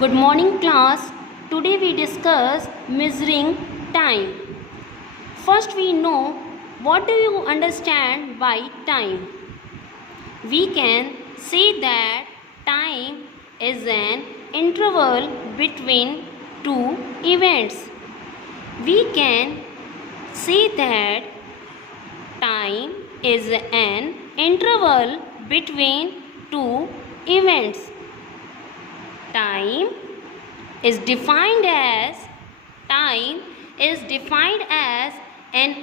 Good morning class. Today we discuss measuring time. First we know what do you understand by time. We can say that time is an interval between two events. We can say that time is an interval between two events. Time is defined as an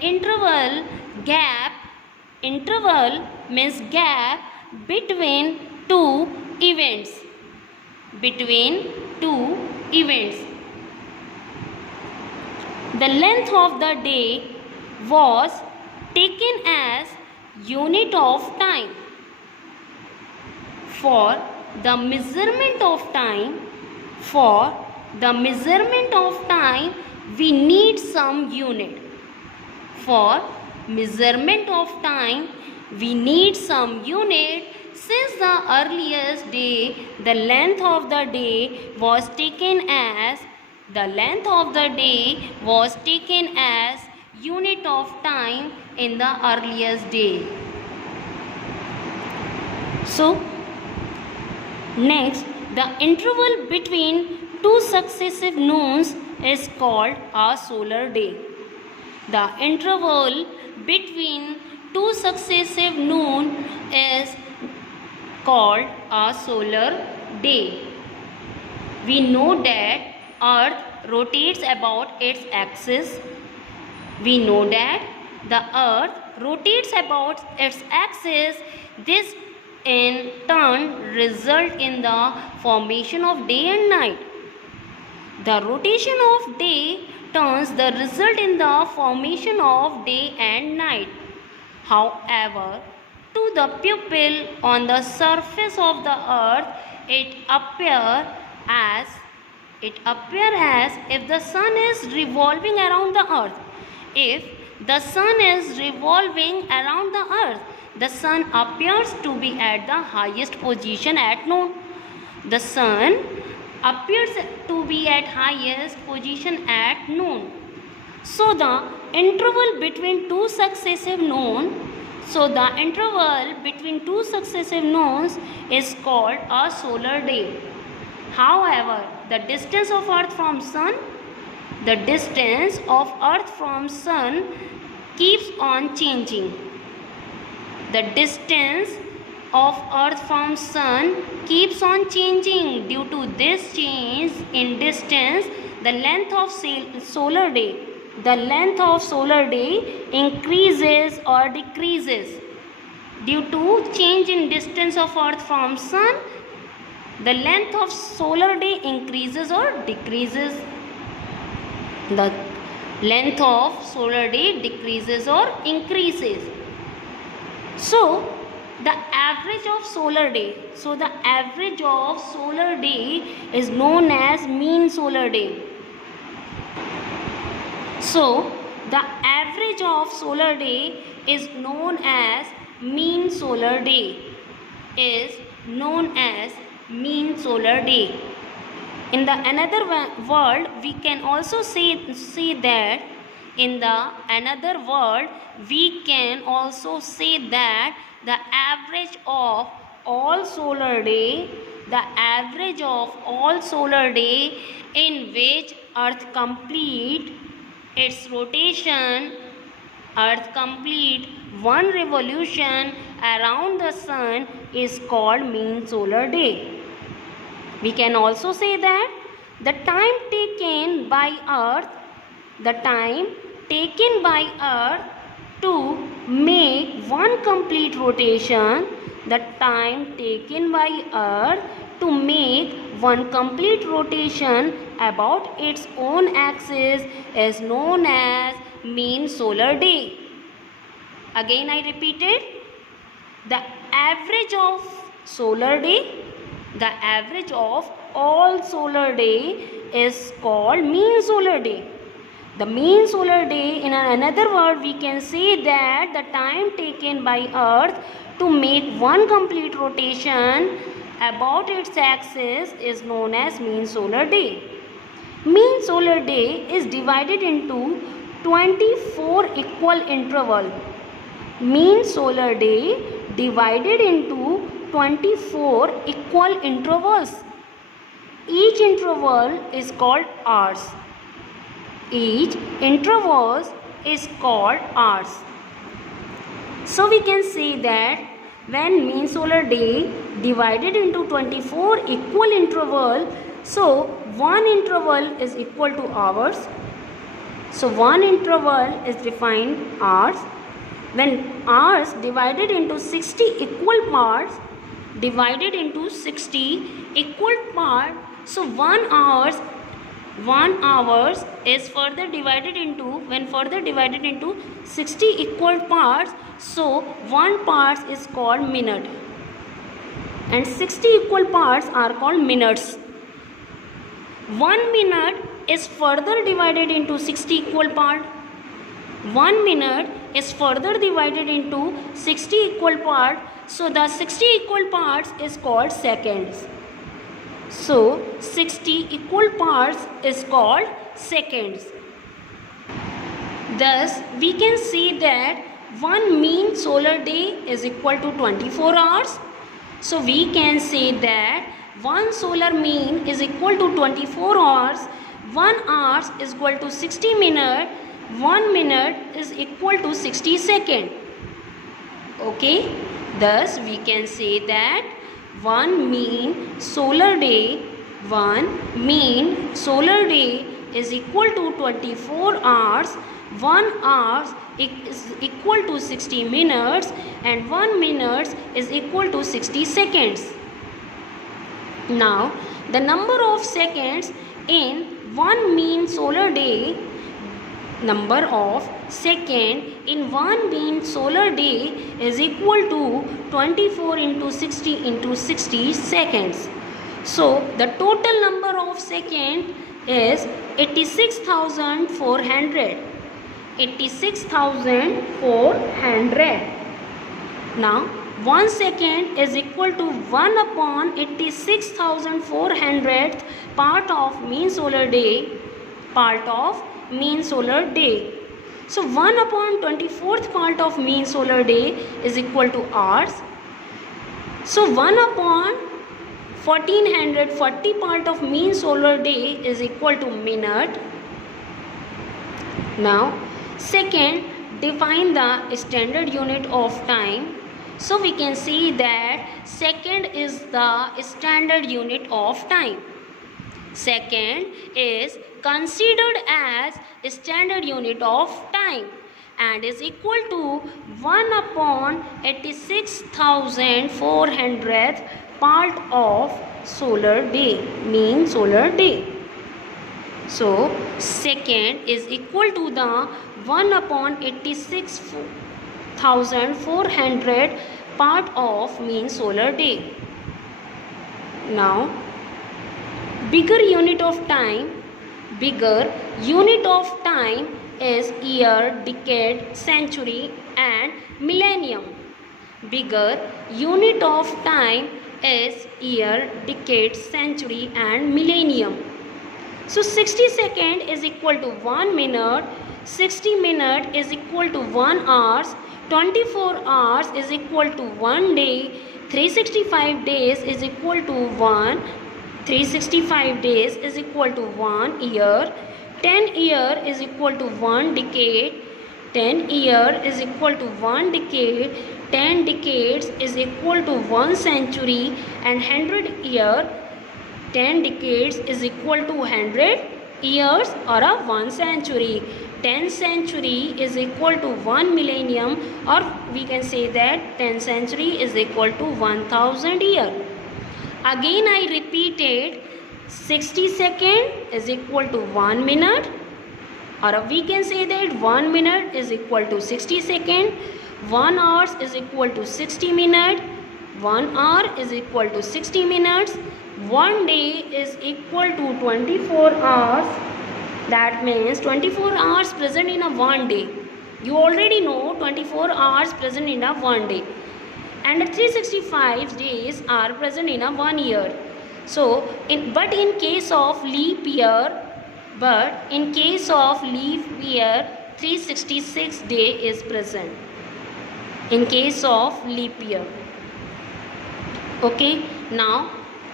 interval means gap between two events. The length of the day was taken as unit of time. For the measurement of time, we need some unit. Since the earliest day, the length of the day was taken as unit of time in the earliest day. So next, the interval between two successive noons is called a solar day. The interval between two successive noon is called a solar day. We know that Earth rotates about its axis. This in turn result in the formation of day and night. The rotation of day turns the result in the formation of day and night. However, to the pupil on the surface of the earth, it appears as if the sun is revolving around the earth. If the sun is revolving around the earth, the sun appears to be at the highest position at noon. So the interval between two successive noons is called a solar day. However, the distance of Earth from Sun keeps on changing. The distance of Earth from Sun keeps on changing. Due to this change in distance, the length of solar day increases or decreases. Due to change in distance of Earth from Sun, the length of solar day increases or decreases. The length of solar day decreases or increases. So the average of solar day is known as mean solar day. So the average of solar day is known as mean solar day. In the another world, we can also say that the average of all solar day in which Earth complete its rotation, one revolution around the sun is called mean solar day. We can also say that the time taken by Earth to make one complete rotation, about its own axis is known as mean solar day. Again I repeated, the average of all solar day is called mean solar day. The mean solar day, in another word, we can say that the time taken by Earth to make one complete rotation about its axis is known as mean solar day. Mean solar day is divided into 24 equal intervals. Mean solar day divided into 24 equal intervals. Each interval is called hours. Each interval is called hours. So we can say that when mean solar day divided into 24 equal intervals, so one interval is equal to hours. So one interval is defined hours. When hours divided into 60 equal parts, so 1 hours is further divided into 60 equal parts, so 1 part is called minute and 60 equal parts are called minutes. 1 minute is further divided into 60 equal parts. 1 minute is further divided into 60 equal parts, so the 60 equal parts is called seconds. So 60 equal parts is called seconds. Thus we can say that one mean solar day is equal to 24 hours. So we can say that one solar mean is equal to 24 hours. 1 hour is equal to 60 minutes. 1 minute is equal to 60 seconds. Okay. Thus we can say that one mean solar day is equal to 24 hours. 1 hour is equal to 60 minutes and 1 minute is equal to 60 seconds. Now the number of seconds in one mean solar day, number of second in one mean solar day is equal to 24 into 60 into 60 seconds. So the total number of second is 86,400. 86,400. Now 1 second is equal to 1 upon 86,400th part of mean solar day. So 1 upon 24th part of mean solar day is equal to hours. So 1 upon 1440 part of mean solar day is equal to minute. Now second, define the standard unit of time. So we can see that second is the standard unit of time. Second is considered as standard unit of time and is equal to 1 upon 86,400th part of solar day, mean solar day. So second is equal to the 1 upon 86,400 part of mean solar day. Now bigger unit of time is year, decade, century and millennium. Bigger unit of time is year, decade, century and millennium. So 60 second is equal to 1 minute, 60 minute is equal to 1 hour, 24 hours is equal to 1 day, 365 days is equal to 365 days is equal to 1 year, 10 year is equal to 1 decade, 10 year is equal to 1 decade, 10 decades is equal to 1 century and 100 year, 10 decades is equal to 100 years or a 1 century. 10 century is equal to 1 millennium, or we can say that 10 century is equal to 1000 year. Again I repeated, 60 second is equal to 1 minute, or we can say that 1 minute is equal to 60 second, 1 hour is equal to 60 minutes, 1 hour is equal to 60 minutes, 1 day is equal to 24 hours. That means 24 hours present in a 1 day. You already know 24 hours present in a 1 day. and 365 days are present in a 1 year. So in case of leap year, 366 day is present in case of leap year. Okay, now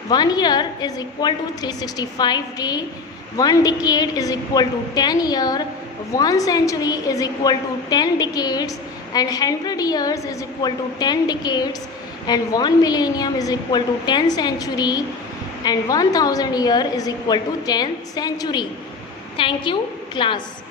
1 year is equal to 365 day, 1 decade is equal to 10 year, 1 century is equal to 10 decades, and 100 years is equal to 10 decades, and 1 millennium is equal to 10 century, and 1000 year is equal to 10 century. Thank you class.